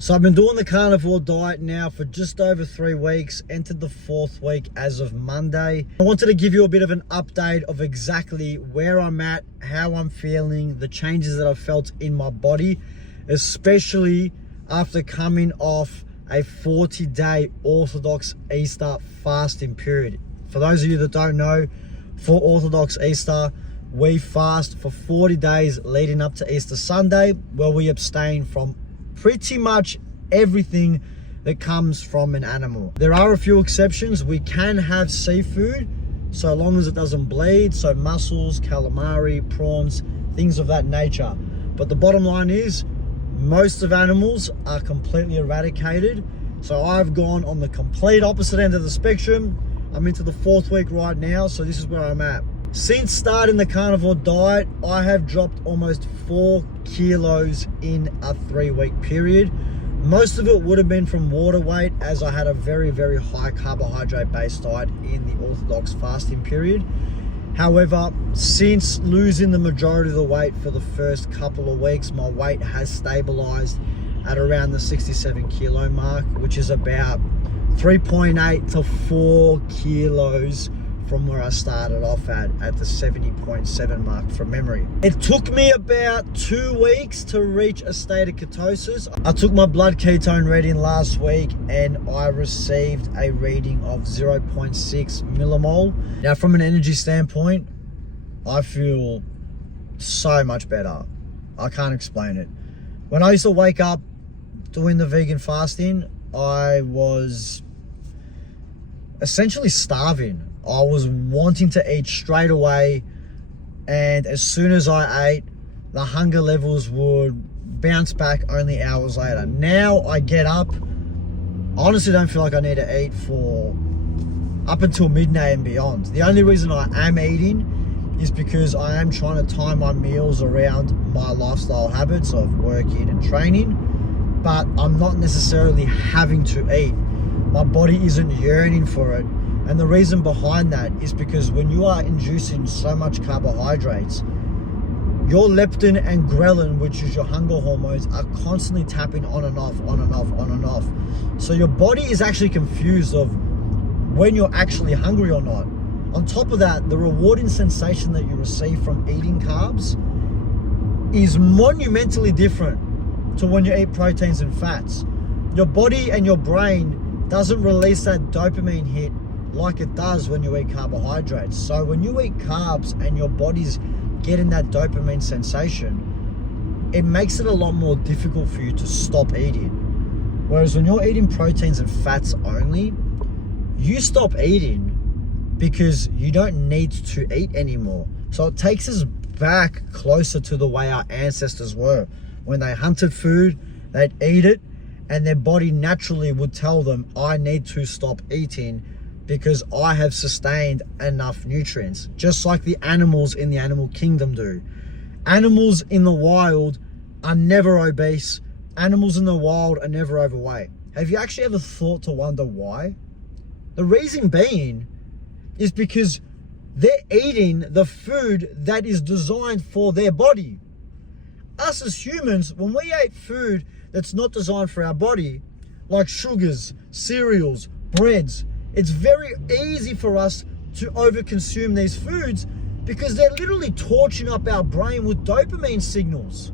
So I've been doing the carnivore diet now for just over 3 weeks, entered the 4th week as of Monday. I wanted to give you a bit of an update of exactly where I'm at, how I'm feeling, the changes that I've felt in my body, especially after coming off a 40-day Orthodox Easter fasting period. For those of you that don't know, for Orthodox Easter, we fast for 40 days leading up to Easter Sunday, where we abstain from pretty much everything that comes from an animal. There are a few exceptions. We can have seafood so long as it doesn't bleed, so mussels, calamari, prawns, things of that nature. But the bottom line is most of animals are completely eradicated. So I've gone on the complete opposite end of the spectrum. I'm into the 4th week right now, so this is where I'm at. Since starting the carnivore diet, I have dropped almost 4 kilos in a 3-week period. Most of it would have been from water weight, as I had a very, very high carbohydrate based diet in the Orthodox fasting period. However, since losing the majority of the weight for the first couple of weeks, my weight has stabilized at around the 67 kilo mark, which is about 3.8 to 4 kilos from where I started off at the 70.7 mark from memory. It took me about 2 weeks to reach a state of ketosis. I took my blood ketone reading last week and I received a reading of 0.6 millimole. Now, from an energy standpoint, I feel so much better. I can't explain it. When I used to wake up doing the vegan fasting, I was essentially starving. I was wanting to eat straight away, and as soon as I ate, the hunger levels would bounce back only hours later. Now I get up, I honestly don't feel like I need to eat for up until midnight and beyond. The only reason I am eating is because I am trying to time my meals around my lifestyle habits of working and training, but I'm not necessarily having to eat. My body isn't yearning for it. And the reason behind that is because when you are inducing so much carbohydrates, your leptin and ghrelin, which is your hunger hormones, are constantly tapping on and off, on and off, on and off. So your body is actually confused of when you're actually hungry or not. On top of that, the rewarding sensation that you receive from eating carbs is monumentally different to when you eat proteins and fats. Your body and your brain doesn't release that dopamine hit like it does when you eat carbohydrates. So when you eat carbs and your body's getting that dopamine sensation, it makes it a lot more difficult for you to stop eating. Whereas when you're eating proteins and fats only, you stop eating because you don't need to eat anymore. So it takes us back closer to the way our ancestors were. When they hunted food, they'd eat it, and their body naturally would tell them, I need to stop eating because I have sustained enough nutrients, just like the animals in the animal kingdom do. Animals in the wild are never obese. Animals in the wild are never overweight. Have you actually ever thought to wonder why? The reason being is because they're eating the food that is designed for their body. Us as humans, when we eat food that's not designed for our body, like sugars, cereals, breads, it's very easy for us to overconsume these foods because they're literally torching up our brain with dopamine signals.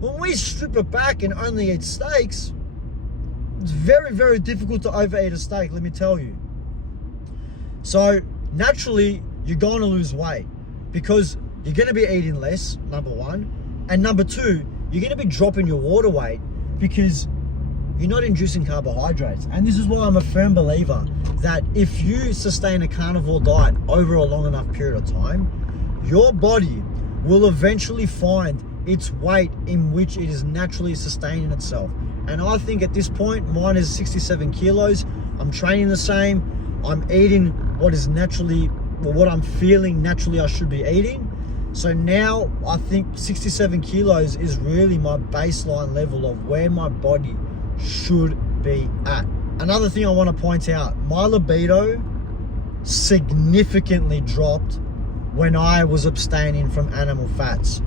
When we strip it back and only eat steaks, it's very, very difficult to overeat a steak, let me tell you. So naturally, you're going to lose weight because you're going to be eating less, number one. And number two, you're going to be dropping your water weight because you're not inducing carbohydrates. And this is why I'm a firm believer that if you sustain a carnivore diet over a long enough period of time, your body will eventually find its weight in which it is naturally sustaining itself. And I think at this point, mine is 67 kilos. I'm training the same. I'm eating what is naturally, or what I'm feeling naturally I should be eating. So now I think 67 kilos is really my baseline level of where my body should be at. Another thing I want to point out, my libido significantly dropped when I was abstaining from animal fats.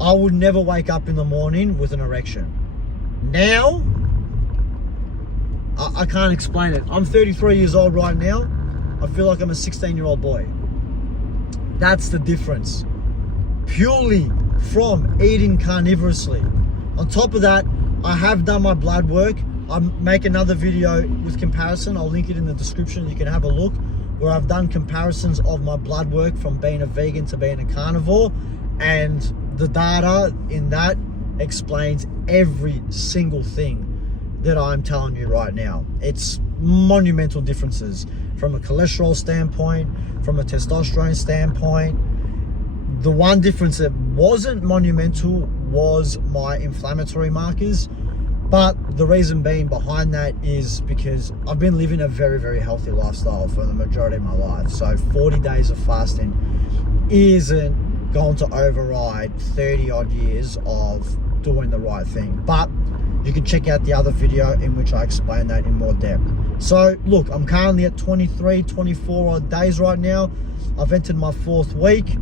I would never wake up in the morning with an erection. Now, I can't explain it. I'm 33 years old right now. I feel like I'm a 16-year-old boy. That's the difference. Purely from eating carnivorously. On top of that, I have done my blood work. I'll make another video with comparison. I'll link it in the description. You can have a look where I've done comparisons of my blood work from being a vegan to being a carnivore. And the data in that explains every single thing that I'm telling you right now. It's monumental differences from a cholesterol standpoint, from a testosterone standpoint. The one difference that wasn't monumental was my inflammatory markers. But the reason being behind that is because I've been living a very, very healthy lifestyle for the majority of my life. So 40 days of fasting isn't going to override 30 odd years of doing the right thing. But you can check out the other video in which I explain that in more depth. So look, I'm currently at 23, 24 odd days right now. I've entered my 4th week.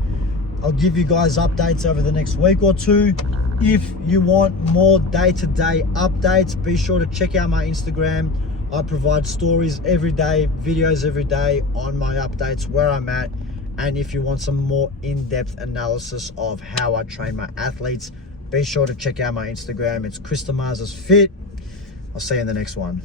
I'll give you guys updates over the next week or two. If you want more day-to-day updates, be sure to check out my Instagram. I provide stories every day, videos every day on my updates, where I'm at. And if you want some more in-depth analysis of how I train my athletes, be sure to check out my Instagram. It's Chris Damars's Fit. I'll see you in the next one.